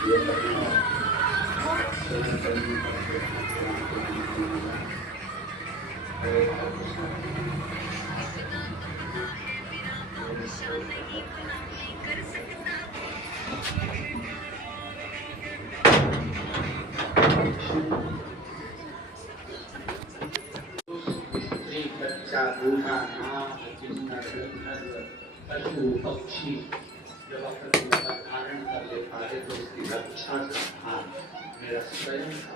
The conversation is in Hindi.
ये करना बच्चा बूढ़ा पशु पक्षी जब अपने का धारण कर लेता है तो उसकी रक्षा का भार मेरा स्वयं का